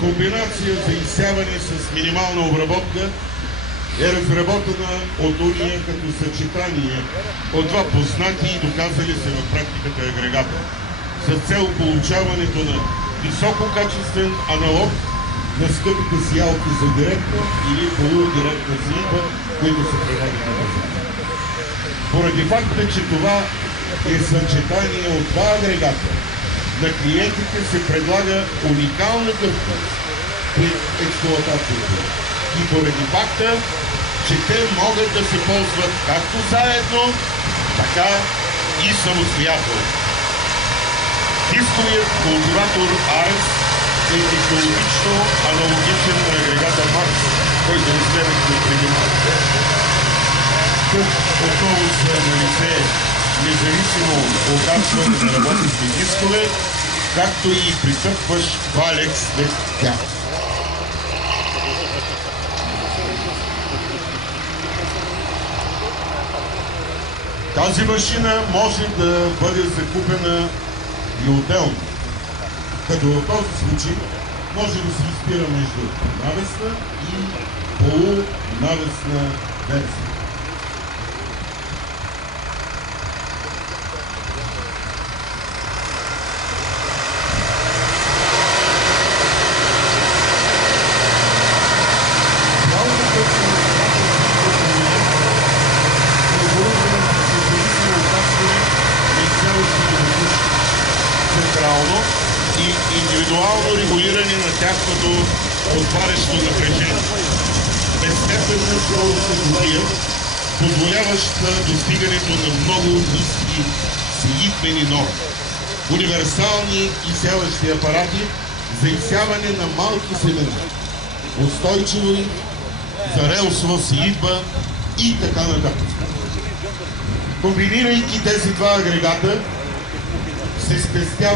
Комбинация за изсяване с минимална обработка е разработена от уния като съчетание от два познати и доказали се в практиката агрегата с цел получаването на висококачествен аналог на скъпите сиалки за директна или полудиректна сеитба, които се предлагат на пазара. Поради факта, че това е съчетание от два агрегата, на клиентите се предлага уникална гъвкавост при експлоатацията и поради факта, че те могат да се ползват както заедно, така и самостоятелно. Дисковият култиватор Арес е технологично аналогичен на агрегата Марс, който разгледахме преди малко. Тук отново са налице независимо окачване на работните дискове, както и притъпващ валекс след тях. Тази машина може да бъде закупена и отделно, като в този случай може да се избира между навесна и полунавесна версия. Централно и индивидуално регулиране на тяхното отварящо напрежение. Безстепенна скоростна, позволяваща достигането на много ниски сеитбени норми. Универсални изсяващи апарати за изсяване на малки семена. Устойчиви за релсова сеитба и така нататък. Комбинирайки тези два агрегата, се спестява